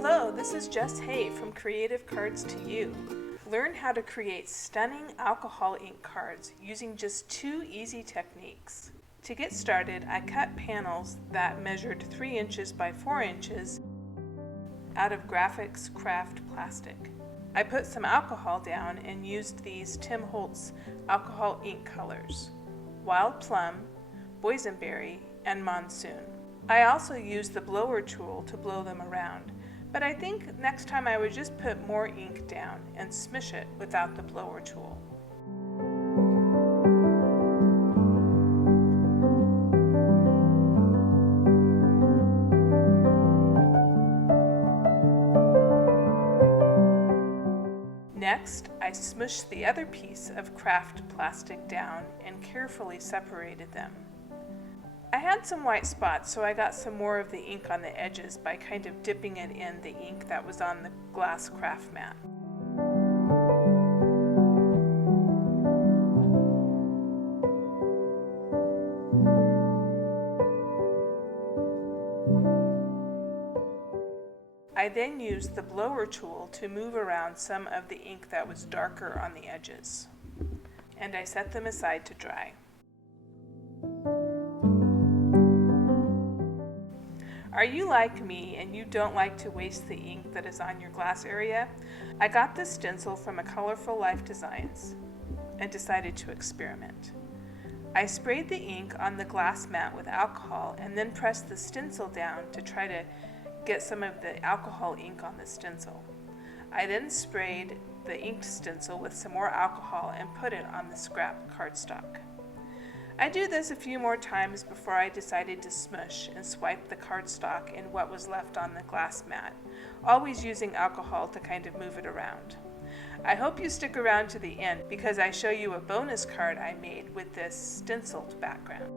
Hello, this is Jess Hay from Creative Cards to You. Learn how to create stunning alcohol ink cards using just 2 easy techniques. To get started, I cut panels that measured 3 inches by 4 inches out of Graphics Craft plastic. I put some alcohol down and used these Tim Holtz alcohol ink colors: Wild Plum, Boysenberry, and Monsoon. I also used the blower tool to blow them around, but I think next time I would just put more ink down and smush it without the blower tool. Next, I smushed the other piece of craft plastic down and carefully separated them. I had some white spots, so I got some more of the ink on the edges by kind of dipping it in the ink that was on the glass craft mat. I then used the blower tool to move around some of the ink that was darker on the edges, and I set them aside to dry. Are you like me and you don't like to waste the ink that is on your glass area? I got this stencil from A Colorful Life Designs and decided to experiment. I sprayed the ink on the glass mat with alcohol and then pressed the stencil down to try to get some of the alcohol ink on the stencil. I then sprayed the inked stencil with some more alcohol and put it on the scrap cardstock. I do this a few more times before I decided to smush and swipe the cardstock in what was left on the glass mat, always using alcohol to kind of move it around. I hope you stick around to the end because I show you a bonus card I made with this stenciled background.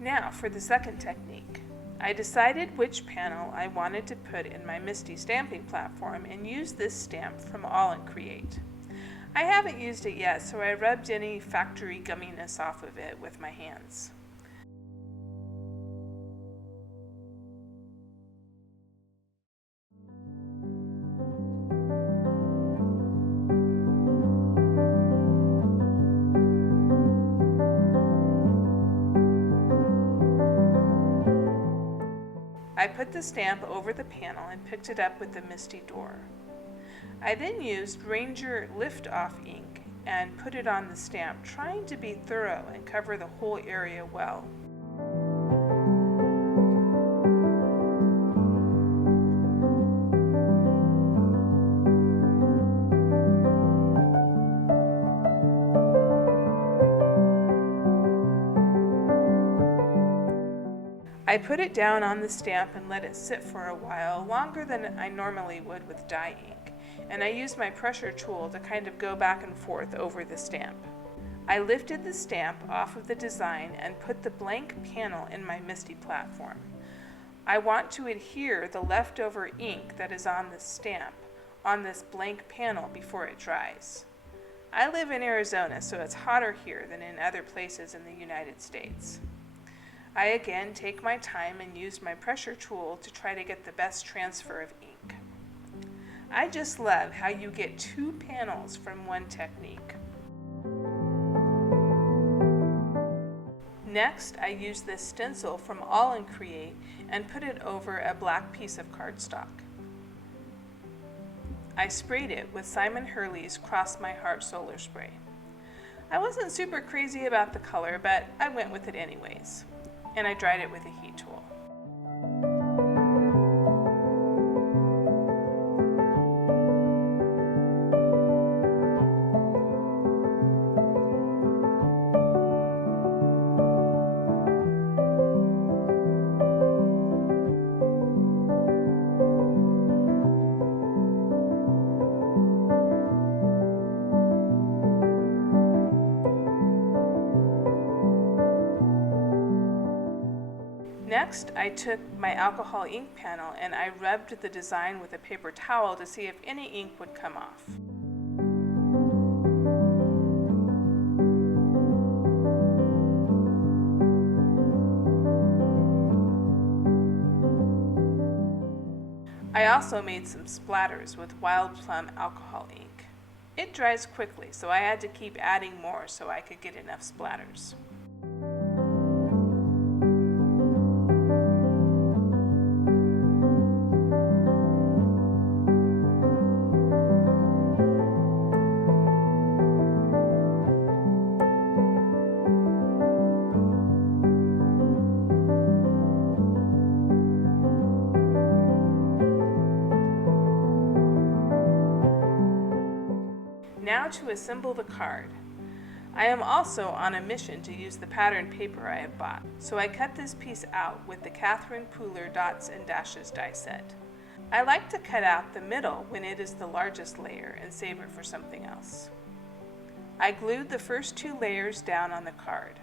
Now for the second technique. I decided which panel I wanted to put in my Misty stamping platform and used this stamp from All and Create. I haven't used it yet, so I rubbed any factory gumminess off of it with my hands. I put the stamp over the panel and picked it up with the Misty door. I then used Ranger Lift-Off ink and put it on the stamp, trying to be thorough and cover the whole area well. I put it down on the stamp and let it sit for a while, longer than I normally would with dye ink, and I used my pressure tool to kind of go back and forth over the stamp. I lifted the stamp off of the design and put the blank panel in my Misty platform. I want to adhere the leftover ink that is on the stamp on this blank panel before it dries. I live in Arizona, so it's hotter here than in other places in the United States. I again take my time and use my pressure tool to try to get the best transfer of ink. I just love how you get 2 panels from one technique. Next, I use this stencil from All and Create and put it over a black piece of cardstock. I sprayed it with Simon Hurley's Cross My Heart Solar Spray. I wasn't super crazy about the color, but I went with it anyways, and I dried it with a heat tool. Next, I took my alcohol ink panel and I rubbed the design with a paper towel to see if any ink would come off. I also made some splatters with Wild Plum alcohol ink. It dries quickly, so I had to keep adding more so I could get enough splatters. Now to assemble the card. I am also on a mission to use the pattern paper I have bought, so I cut this piece out with the Catherine Pooler Dots and Dashes die set. I like to cut out the middle when it is the largest layer and save it for something else. I glued the first 2 layers down on the card.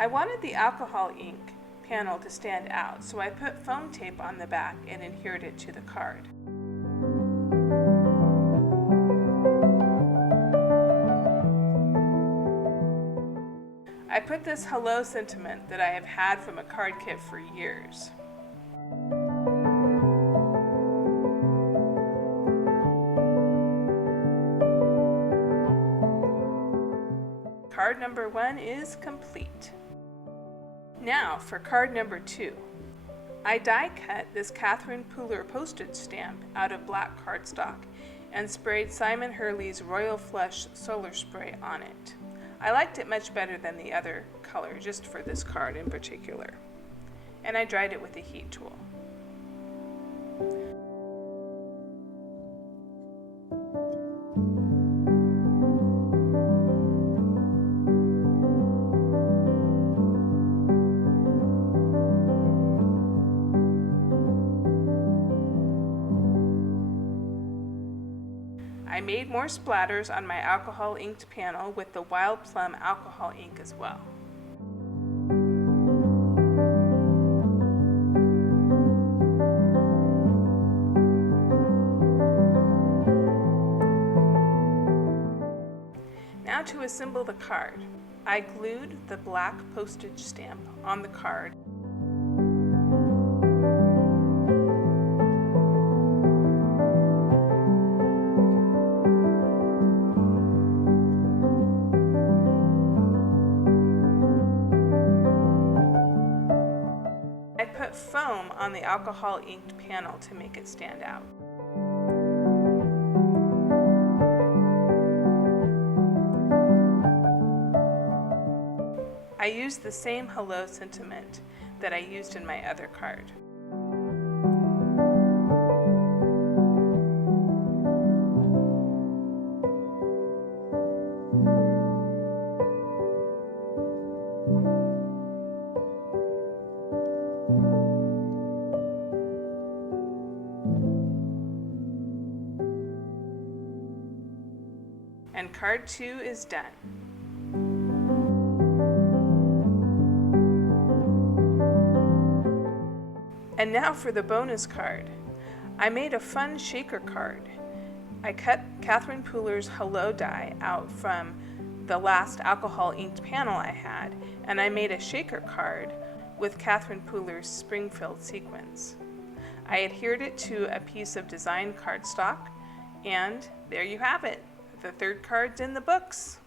I wanted the alcohol ink panel to stand out, so I put foam tape on the back and adhered it to the card. I put this hello sentiment that I have had from a card kit for years. Card number 1 is complete. Now for card number 2. I die cut this Catherine Pooler postage stamp out of black cardstock and sprayed Simon Hurley's Royal Flush Solar Spray on it. I liked it much better than the other color, just for this card in particular. And I dried it with a heat tool. I made more splatters on my alcohol inked panel with the Wild Plum alcohol ink as well. Now to assemble the card. I glued the black postage stamp on the card. I put foam on the alcohol inked panel to make it stand out. I used the same hello sentiment that I used in my other card. And card 2 is done. And now for the bonus card. I made a fun shaker card. I cut Catherine Pooler's Hello die out from the last alcohol inked panel I had, and I made a shaker card with Catherine Pooler's Springfield sequins. I adhered it to a piece of design cardstock, and there you have it. The third card's in the books.